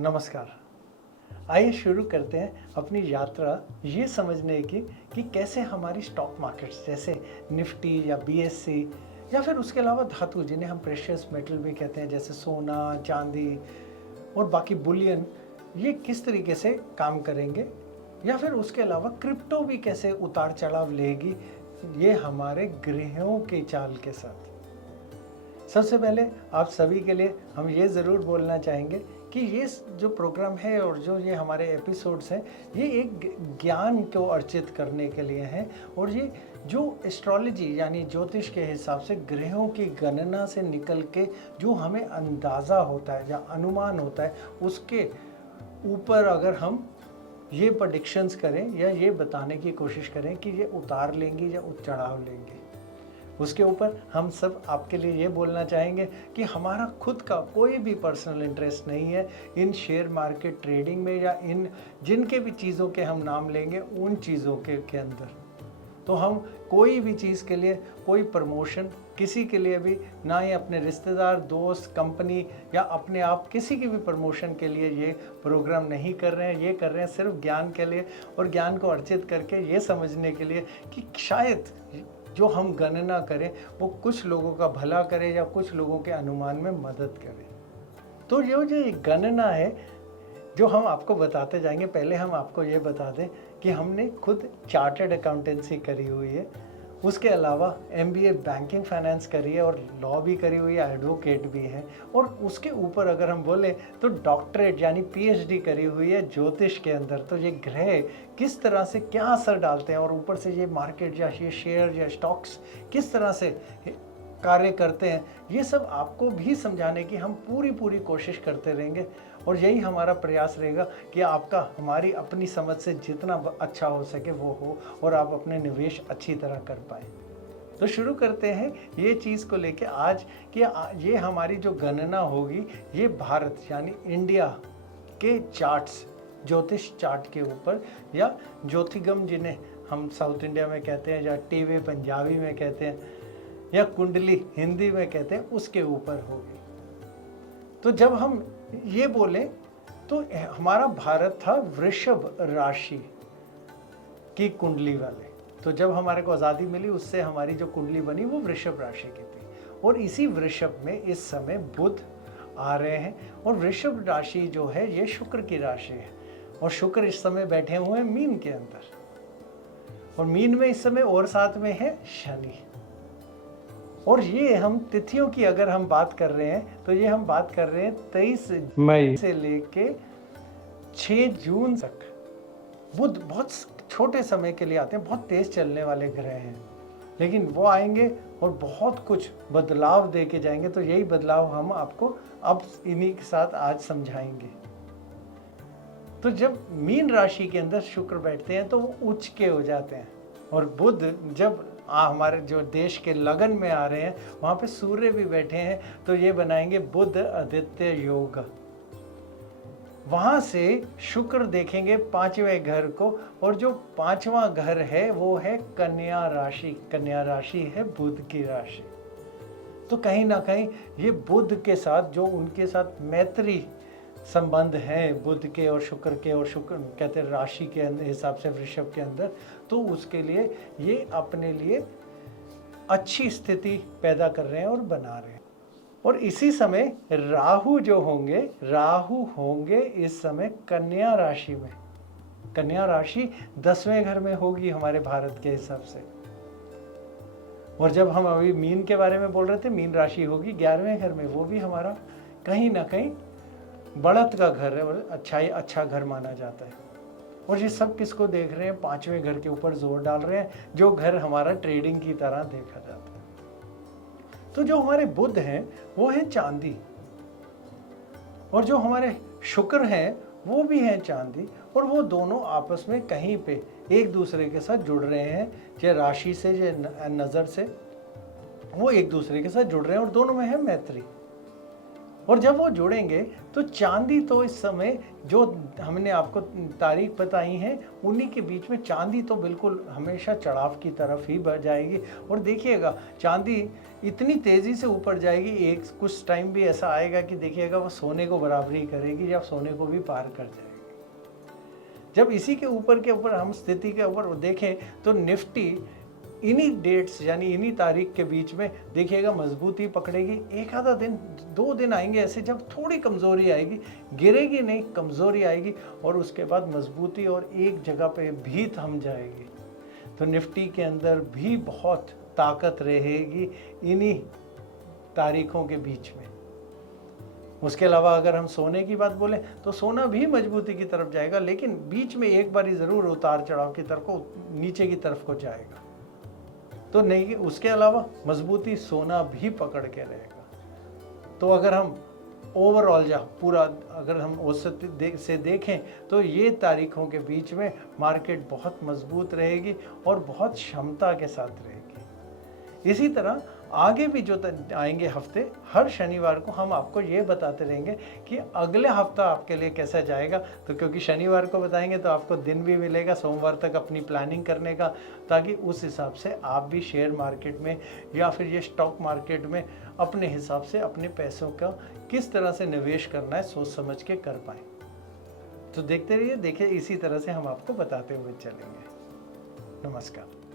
नमस्कार। आइए शुरू करते हैं अपनी यात्रा ये समझने की कि कैसे हमारी स्टॉक मार्केट्स जैसे निफ्टी या बीएससी या फिर उसके अलावा धातु जिन्हें हम प्रेशियस मेटल भी कहते हैं जैसे सोना, चांदी और बाकी बुलियन, ये किस तरीके से काम करेंगे या फिर उसके अलावा क्रिप्टो भी कैसे उतार चढ़ाव लेगी, ये हमारे ग्रहों की चाल के साथ। सबसे पहले आप सभी के लिए हम ये ज़रूर बोलना चाहेंगे कि ये जो प्रोग्राम है और जो ये हमारे एपिसोड्स हैं, ये एक ज्ञान को अर्जित करने के लिए हैं और ये जो एस्ट्रोलॉजी यानी ज्योतिष के हिसाब से ग्रहों की गणना से निकल के जो हमें अंदाज़ा होता है या अनुमान होता है, उसके ऊपर अगर हम ये प्रेडिक्शंस करें या ये बताने की कोशिश करें कि ये उतार लेंगी या चढ़ाव लेंगी, उसके ऊपर हम सब आपके लिए ये बोलना चाहेंगे कि हमारा खुद का कोई भी पर्सनल इंटरेस्ट नहीं है इन शेयर मार्केट ट्रेडिंग में या इन जिनके भी चीज़ों के हम नाम लेंगे उन चीज़ों के अंदर। तो हम कोई भी चीज़ के लिए कोई प्रमोशन किसी के लिए भी ना ही अपने रिश्तेदार, दोस्त, कंपनी या अपने आप किसी की भी प्रमोशन के लिए ये प्रोग्राम नहीं कर रहे हैं। ये कर रहे हैं सिर्फ ज्ञान के लिए और ज्ञान को अर्जित करके ये समझने के लिए कि शायद जो हम गणना करें वो कुछ लोगों का भला करे या कुछ लोगों के अनुमान में मदद करे। तो ये जो गणना है जो हम आपको बताते जाएंगे, पहले हम आपको ये बता दें कि हमने खुद चार्टर्ड अकाउंटेंसी करी हुई है, उसके अलावा MBA बैंकिंग फाइनेंस करी है और लॉ भी करी हुई है, एडवोकेट भी है और उसके ऊपर अगर हम बोले तो डॉक्टरेट यानी PhD करी हुई है ज्योतिष के अंदर। तो ये ग्रह किस तरह से क्या असर डालते हैं और ऊपर से ये मार्केट या ये शेयर या स्टॉक्स किस तरह से कार्य करते हैं, ये सब आपको भी समझाने की हम पूरी कोशिश करते रहेंगे और यही हमारा प्रयास रहेगा कि आपका हमारी अपनी समझ से जितना अच्छा हो सके वो हो और आप अपने निवेश अच्छी तरह कर पाए। तो शुरू करते हैं ये चीज़ को लेके आज कि ये हमारी जो गणना होगी ये भारत यानी इंडिया के चार्ट्स, ज्योतिष चार्ट के ऊपर या ज्योतिगम जिन्हें हम साउथ इंडिया में कहते हैं या टीवे पंजाबी में कहते हैं या कुंडली हिंदी में कहते हैं, उसके ऊपर होगी। तो जब हम ये बोलें तो हमारा भारत था वृषभ राशि की कुंडली वाले। तो जब हमारे को आज़ादी मिली उससे हमारी जो कुंडली बनी वो वृषभ राशि की थी और इसी वृषभ में इस समय बुध आ रहे हैं और वृषभ राशि जो है ये शुक्र की राशि है और शुक्र इस समय बैठे हुए हैं मीन के अंदर और मीन में इस समय और साथ में है शनि। और ये हम तिथियों की अगर हम बात कर रहे हैं तो ये हम बात कर रहे हैं 23 मई से लेके 6 जून तक। बुध बहुत छोटे समय के लिए आते हैं, बहुत तेज चलने वाले ग्रह हैं, लेकिन वो आएंगे और बहुत कुछ बदलाव दे के जाएंगे। तो यही बदलाव हम आपको अब इन्हीं के साथ आज समझाएंगे। तो जब मीन राशि के अंदर शुक्र बैठते हैं तो वो उच्च के हो जाते हैं और बुध जब हमारे जो देश के लगन में आ रहे हैं वहाँ पे सूर्य भी बैठे हैं तो ये बनाएंगे बुध आदित्य योग। वहाँ से शुक्र देखेंगे 5वें घर को और जो 5वां घर है वो है कन्या राशि। कन्या राशि है बुध की राशि। तो कहीं ना कहीं ये बुध के साथ जो उनके साथ मैत्री संबंध हैं बुध के और शुक्र के, और शुक्र कहते हैं राशि के हिसाब से वृषभ के अंदर, तो उसके लिए ये अपने लिए अच्छी स्थिति पैदा कर रहे हैं और बना रहे हैं। और इसी समय राहु होंगे इस समय कन्या राशि में। कन्या राशि 10वें घर में होगी हमारे भारत के हिसाब से। और जब हम अभी मीन के बारे में बोल रहे थे, मीन राशि होगी 11वें घर में, वो भी हमारा कहीं ना कहीं बढ़त का घर है और अच्छा घर माना जाता है। और ये सब किसको देख रहे हैं? 5वें घर के ऊपर जोर डाल रहे हैं, जो घर हमारा ट्रेडिंग की तरह देखा जाता है। तो जो हमारे बुध हैं वो है चांदी और जो हमारे शुक्र हैं वो भी हैं चांदी और वो दोनों आपस में कहीं पे एक दूसरे के साथ जुड़ रहे हैं, चाहे राशि से या नज़र से वो एक दूसरे के साथ जुड़ रहे हैं और दोनों में है मैत्री। और जब वो जुड़ेंगे तो चांदी तो इस समय जो हमने आपको तारीख बताई है उन्हीं के बीच में चांदी तो बिल्कुल हमेशा चढ़ाव की तरफ ही बढ़ जाएगी। और देखिएगा चांदी इतनी तेज़ी से ऊपर जाएगी, एक कुछ टाइम भी ऐसा आएगा कि देखिएगा वो सोने को बराबरी करेगी या सोने को भी पार कर जाएगी। जब इसी के ऊपर हम स्थिति के ऊपर देखें तो निफ्टी इन्हीं डेट्स यानी इन्हीं तारीख के बीच में देखिएगा मजबूती पकड़ेगी। एक आधा दिन 2 दिन आएंगे ऐसे जब थोड़ी कमज़ोरी आएगी, गिरेगी नहीं, कमज़ोरी आएगी और उसके बाद मजबूती और एक जगह पे भी थम जाएगी। तो निफ्टी के अंदर भी बहुत ताकत रहेगी इन्हीं तारीखों के बीच में। उसके अलावा अगर हम सोने की बात बोलें तो सोना भी मजबूती की तरफ जाएगा, लेकिन बीच में एक बारी ज़रूर उतार चढ़ाव की तरफ को नीचे की तरफ को जाएगा। तो नहीं, उसके अलावा मजबूती सोना भी पकड़ के रहेगा। तो अगर हम ओवरऑल पूरा अगर हम औसत से देखें तो ये तारीखों के बीच में मार्केट बहुत मजबूत रहेगी और बहुत क्षमता के साथ रहेगी। इसी तरह आगे भी जो आएंगे हफ्ते, हर शनिवार को हम आपको ये बताते रहेंगे कि अगले हफ्ता आपके लिए कैसा जाएगा। तो क्योंकि शनिवार को बताएंगे तो आपको दिन भी मिलेगा सोमवार तक अपनी प्लानिंग करने का, ताकि उस हिसाब से आप भी शेयर मार्केट में या फिर ये स्टॉक मार्केट में अपने हिसाब से अपने पैसों का किस तरह से निवेश करना है सोच समझ के कर पाएँ। तो देखते रहिए, देखिए इसी तरह से हम आपको बताते हुए चलेंगे। नमस्कार।